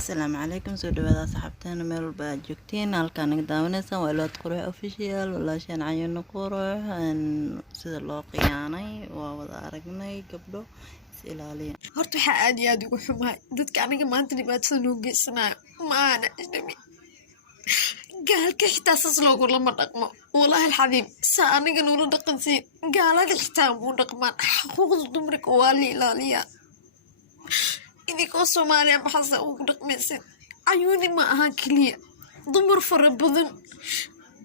السلام عليكم سو دوادا صاحبتنا ميل با joogtiin halka anaga daawanaysan waa Ilaad Qurux official walaashan Cayuun Qurux sida loo qiyaanay waa wada aragnay gabdho is ilaaliya horta waxa aad iyo aad ugu xumahay dadka aniga maanta dhibaatada noo geysanayo maana isdhami gaalka xitaa sas loogu lama dhaqmo wallahi alxadiim saa aniga noola dhaqansiin gaalada xitaa muu dhaqmaan xuquuqda dumarka waa la ilaaliyaa idinkoo Soomaaliya maxaa ugu dhaqmaysan Cayuuni ma aha kaliya dumar fara badan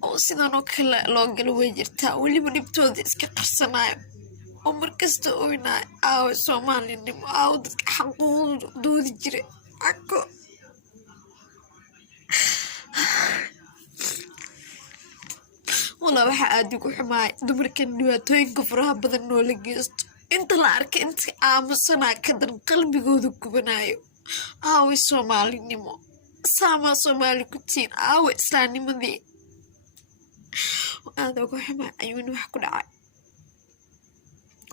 oo sidaan oo kale loo galo way jirtaa waliba dhibtooda iska qarsanayo oo markasta ooynaa aaw Soomaalinimo aaw dadka xaqooda jira ako والله waxa aad ugu xumaay dumarkan dhibaatooyinka faraha badan oo la geysto inta la arkay inta aamusana ka dan qalbigooda gubanayo aawi Soomaalinimo sama Soomaali ku tiin aawi islaamnimadii aad ugu xumaay Cayuun wax ku dhacay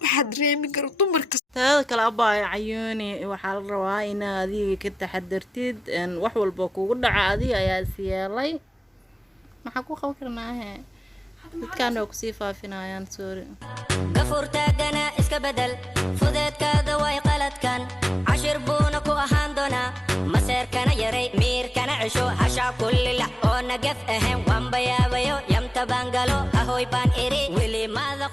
waxa dareemi karo dumarka taada kala abay Cayuuni waxa la rabaa in adiga ka taxadartid wax walba kugu dhaca adiga ayaa siyeelay maxaa ku qaban karnaa dadkan oo ku sii faafinayaan sorry gafurtaagana iska bedel fudeedkaada way qaladkan cashir buuna ku ahaan doona maseerkana yaray miirkana cisho hasha kulli oo nagaf ahayn waan bayaabayo yamta bangalo ahoy baan iri wili maada